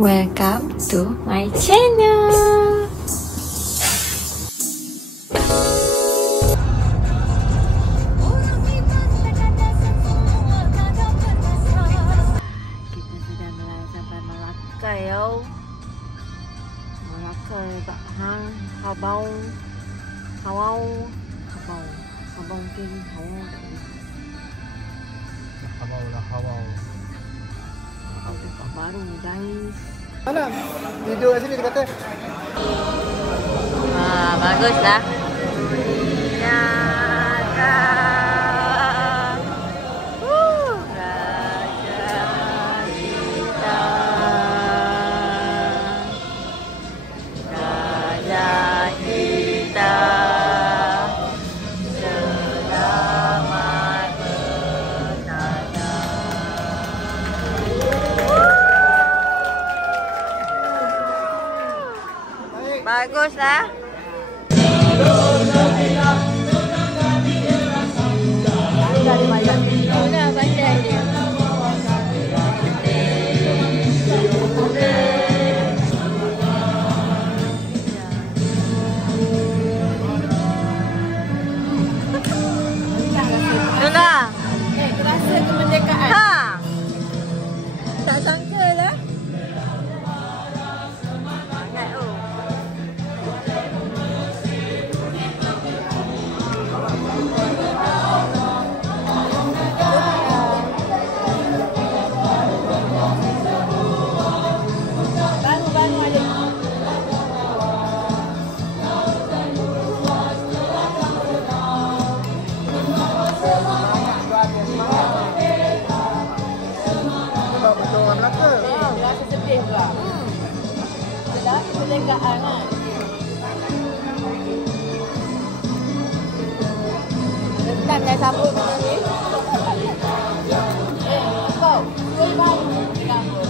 Welcome to my channel. Kita sudah sampai Melaka ya. Melaka kat hang Habau mungkin Hawau. Tempat baru guys. Mana? Tidur kat sini dia kata. Baguslah. Ya, baguslah. Sudah. Rasa kemerdekaan. Tak sangka lah. Rasa sedih pula. Sedap kemerdekaan kan. Rentan dah sambut benda ni. Kau, kau baru kamu.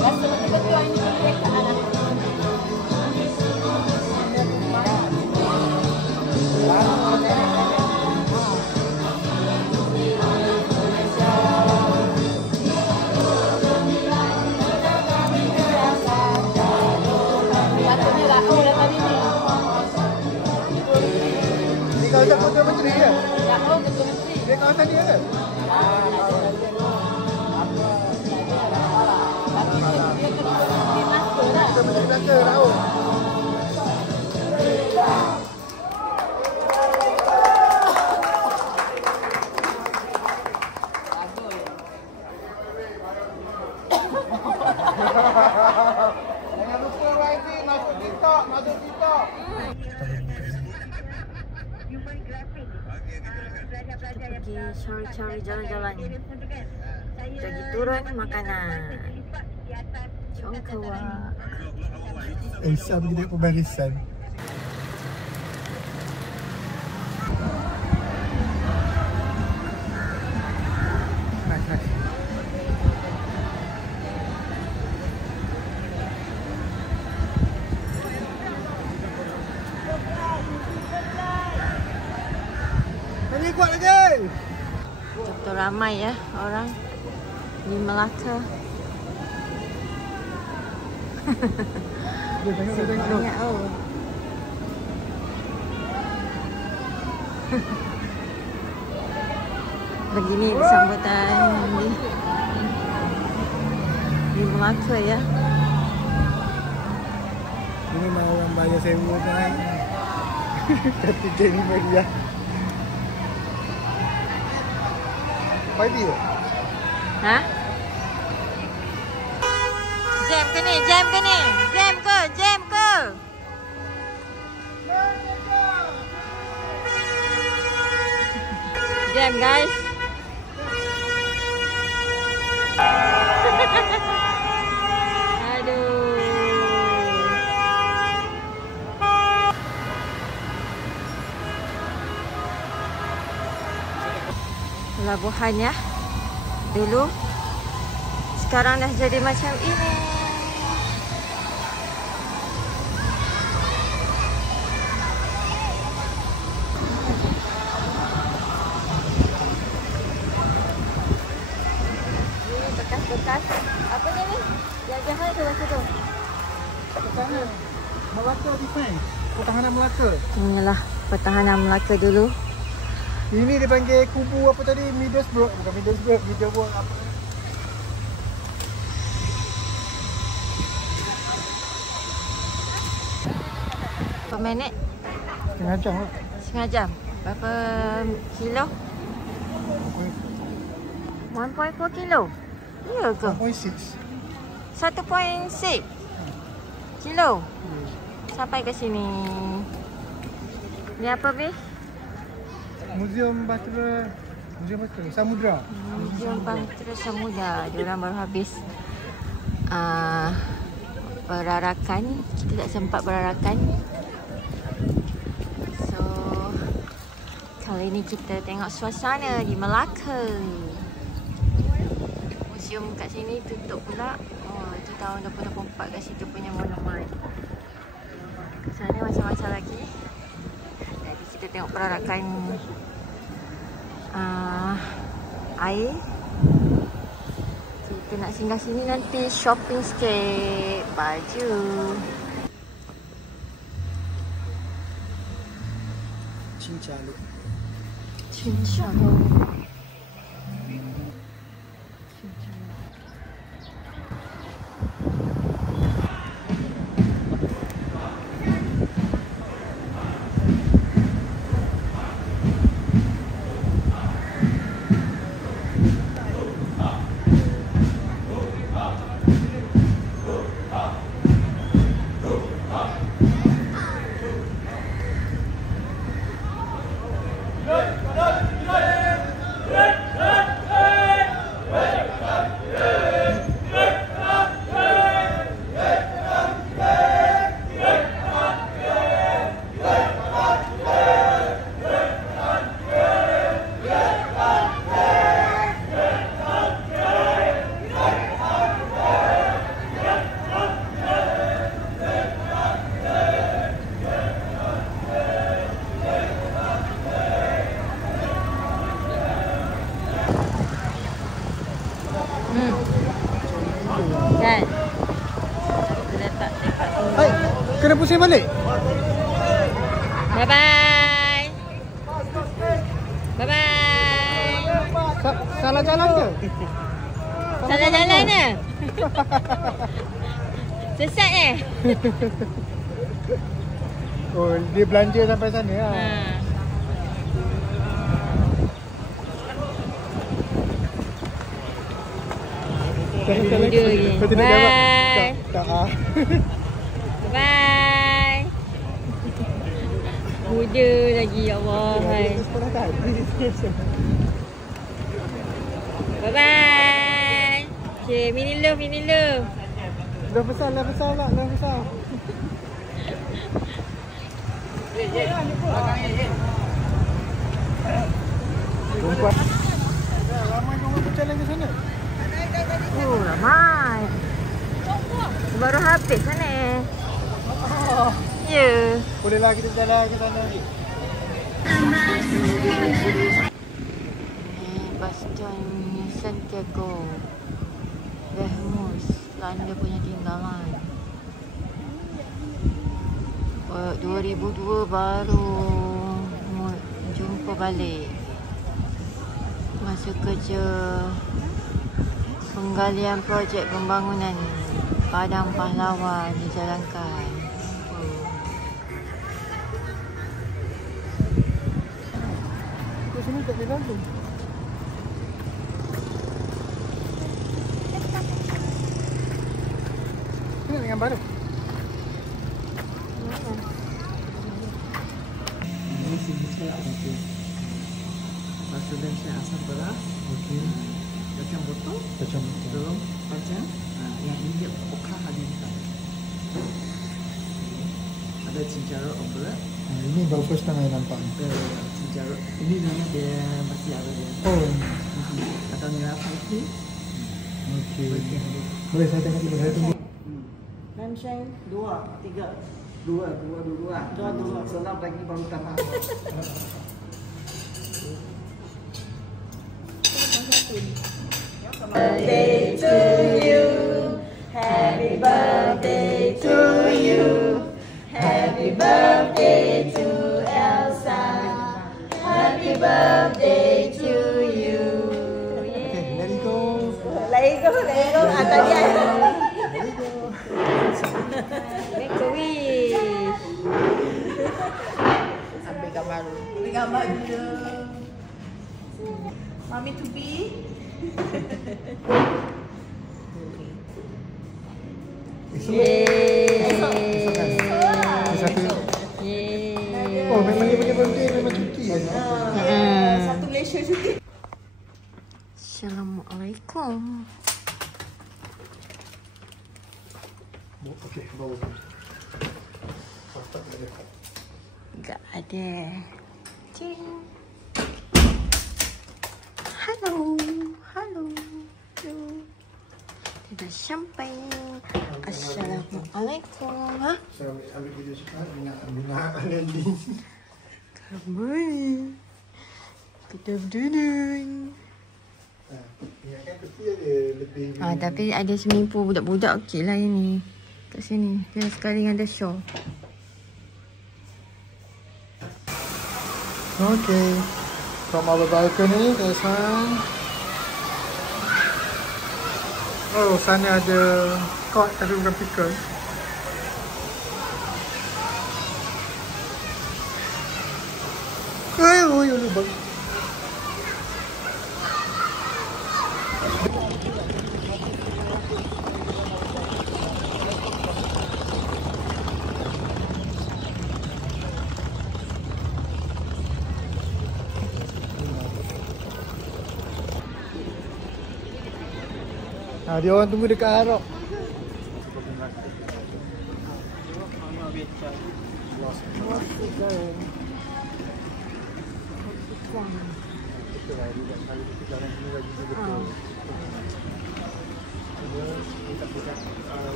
Rasa betul-betul ini kemerdekaan lah. Patutnya lah, oh dah tadi ni. Ni kawasan Perdana Menteri ke? Ya, oh betul mesti. Dia kawasan dia ke? Tapi dia ketua menteri NASA dah. Kita Menteri Melaka tahu. Jangan lupa YT masuk TikTok. Pergi cari jalan-jalan ni. Pergi turun makanan. Congkawa. Aisyah pergi tengok pembarisan. Lagi kuat lagi. Betul ramai ya orang di Melaka. Banyak oh. Begini sambutan di Melaka ya. Ini mau orang bayar sewa kan. Ketika ni meriah. Pagi ke? Ha? Jam ke ni? Jam ke ni? Jam ke? Jam ke? Jam guys. Aduh. Pelabuhan ya. Dulu. Sekarang dah jadi macam ini. Bekas-bekas. Apa dia ni? Yang jahat tu rasa tu. Pertahanan Melaka defense. Pertahanan Melaka. Inilah pertahanan Melaka dulu. Ini dipanggil kubu apa tadi? Middlesbrough. Bukan Middlesbrough, Middlesbrough apa? Per minit? Setengah jam lah. Setengah jam. Berapa kilo? 1.4 kilo. Ya ke? 1.6. 1.6 kilo. Sampai ke sini. Ni apa, Bih? Muzium Samudra. Muzium Bahtera Samudra. Diorang baru habis perarakan. Kita tak sempat perarakan. So, kali ni kita tengok suasana di Melaka. Muzium kat sini tutup pula. Oh, itu tahun 2024 kat situ punya monumen. Kat sana macam-macam lagi. Jadi kita tengok perarakan air. Kita nak singgah sini nanti shopping sikit. Baju. Cincalo. Cincalo. Kan? Letak sini. Hai, kena pusing balik. Bye bye. Bye bye. Salah jalan ke? Salah jalan ke? Sesat eh? Oh, dia belanja sampai sana lah. Muda lagi. Bye. Tak. Bye. Muda lagi, ya Allah. Hai. Bye bye. Okay, mini love. Dah besar lah. Perempuan. Ramai orang berjalan ke sana. Oh, ramai. Baru habis sana. Oh. Ya. Bolehlah kita jalan ke sana. Bastion Santiago Bermúdez, Belanda punya tinggalan. 2002 baru jumpa balik. Masa kerja penggalian projek pembangunan Padang Pahlawan dijalankan. Kat sini tak ada lalu. Tengok yang baru. Ini sini saya okey. Maksudnya saya asam beras, okey. Kacang botol, belum kacang. Yang ini okra halilintar. Ada cincaro omblet. Ini baru first time saya nampak. Cincaro. Ini nama dia masih ada dia. Oh. Atau nira putih. Okey. Boleh saya tengok dulu. Saya tunggu. Sunshine 2, 3. 2. Selam lagi baru tambah. Birthday to tadi ada. Make a wish. Ambil gambar dulu. Ambil gambar dulu. Mami to be. Oh, memang dia punya birthday memang cuti ya? Satu Malaysia cuti. Assalamualaikum. Okey, bawa. Tak ada. Cing. Halo. Halo. Halo. Kita dah sampai. Assalamualaikum. Ha? Saya ambil video cakap bina landing. Kami. Kita berduduk. Ya kan peti ada lebih. Tapi ada swimming pool budak-budak okey lah yang ni. Kat sini. Dia sekali ada show. Okay. From our balcony, there's one. Oh, sana ada court tapi bukan pickle. Oh, lubang. Dia orang tunggu dekat Arok.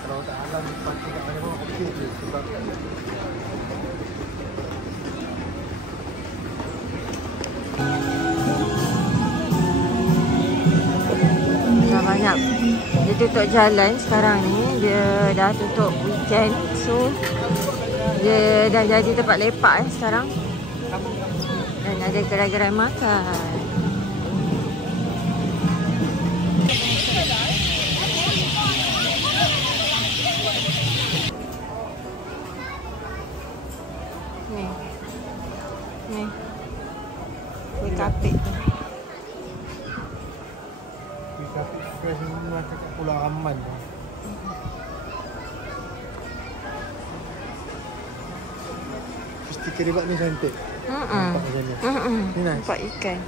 Kalau tak halang sepatu tak ada orang okey je sebab Dah banyak. Dia tutup jalan sekarang ni. Dia dah tutup weekend. So dia dah jadi tempat lepak sekarang. Dan ada gerai-gerai makan. Ni. Ni. Ni kapit tu. tapi fresh ni makan kat Pulau Aman. Stiker dia buat ni cantik. Ni nice. Nampak ikan.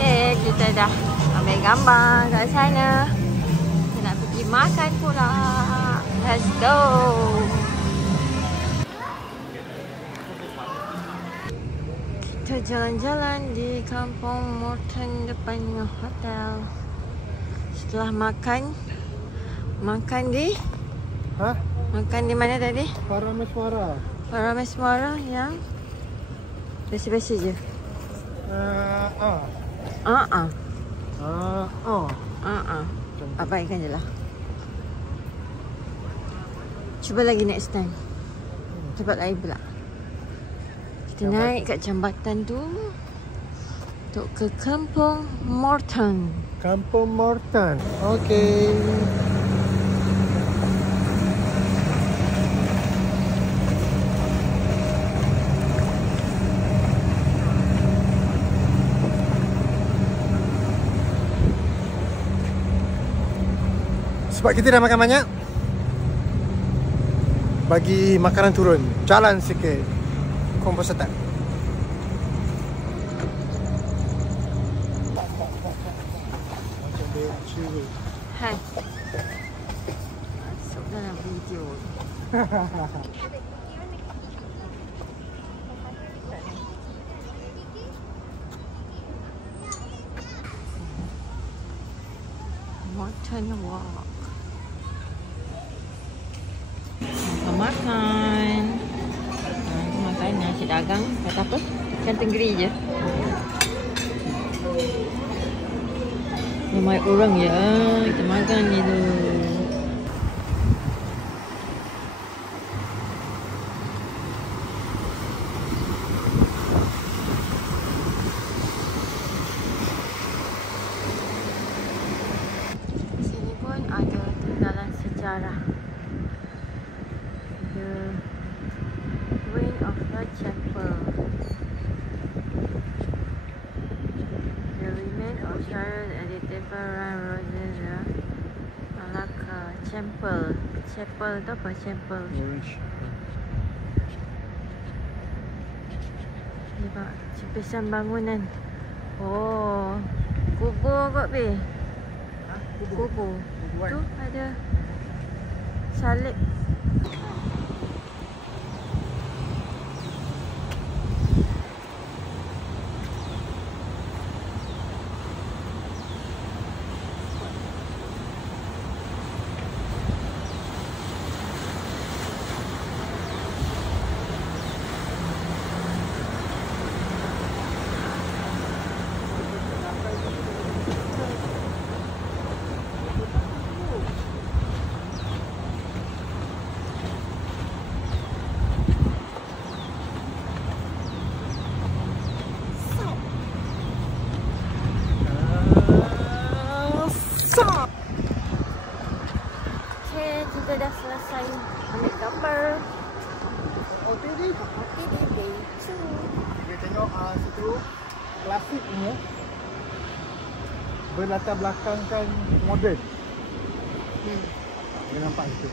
Okay, kita dah ambil gambar kat sana. Kita nak pergi makan pula. Let's go. Kita jalan-jalan di Kampung Morton depannya hotel. Setelah makan di makan di mana tadi? Parameswara. Parameswara yang biasa-biasa je. Abaikan je lah. Cuba lagi next time. Tempat lain pula. Kita naik kat jambatan tu untuk ke Kampung Morton. Kampung Morton. Okey. Sebab kita dah makan banyak, bagi makanan turun. Jalan sikit. Komposetan. Hai. Masuk dalam video. Morton Walk. Makan. Makan nasi dagang. Kata apa? Ikan tenggeri je. Ramai orang ya. Kita makan je tu. sejarah. The Ruin of the Chapel. The remain of Charles and the Temple Rosetta Malacca Chapel. Chapel tu apa? Chapel. Nampak cepisan bangunan. Oh, kubur kot be. Kubur. Tu ada salib. Okay, kita dah selesai ambil gambar. Okey ni. Okey, di day 2. Kita tengok situ klasik punya. Berlatar belakangkan moden. Dia nampak itu.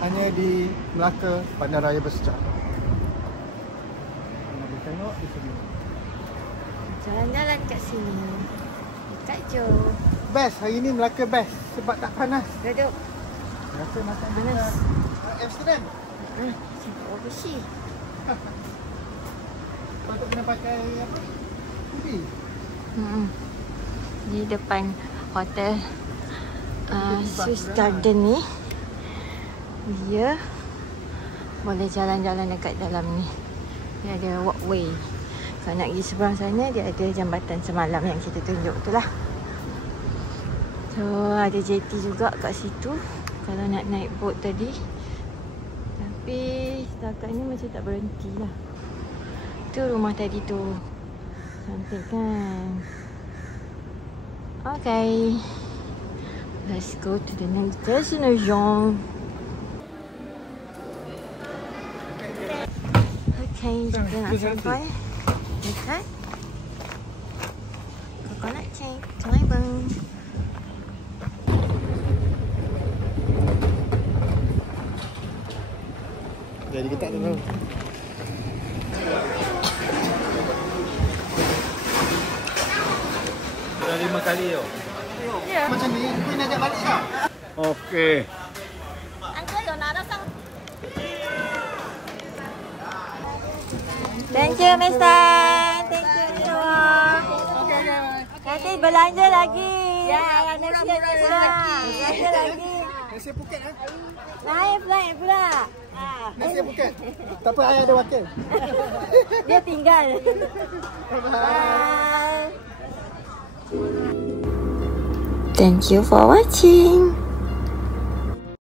Hanya di Melaka Bandaraya Bersejarah. Kita tengok di sini. Jalan-jalan kat sini. Dekat Jo. Best hari ni Melaka best sebab tak panas. Duduk. Rasa macam Panas. Amsterdam. Oh, besi. Patut kena pakai apa? Hoodie. Di depan hotel Swiss Garden ni, dia boleh jalan-jalan dekat dalam ni. Dia ada walkway. Kalau nak pergi seberang sana, dia ada jambatan semalam yang kita tunjuk tu lah. So ada jetty juga kat situ kalau nak naik boat tadi. Tapi setakat ni macam tak berhenti lah. Tu rumah tadi tu. Cantik kan? Okay, let's go to the next destination. Okay, kita nak sampai dekat Coconut Cave, Taiwan. Jadi kita tak tahu. Dah 5 kali tau. Ya. Macam ni, Queen ajak balik tak? Okey. Thank you, Mister. Thank you semua. Nanti belanja lagi. Ya, belanja lagi. Nasi Phuket eh? Naik pula. Nasi Phuket. Tak apa, ayah ada wakil. Dia tinggal. Bye. Thank you for watching.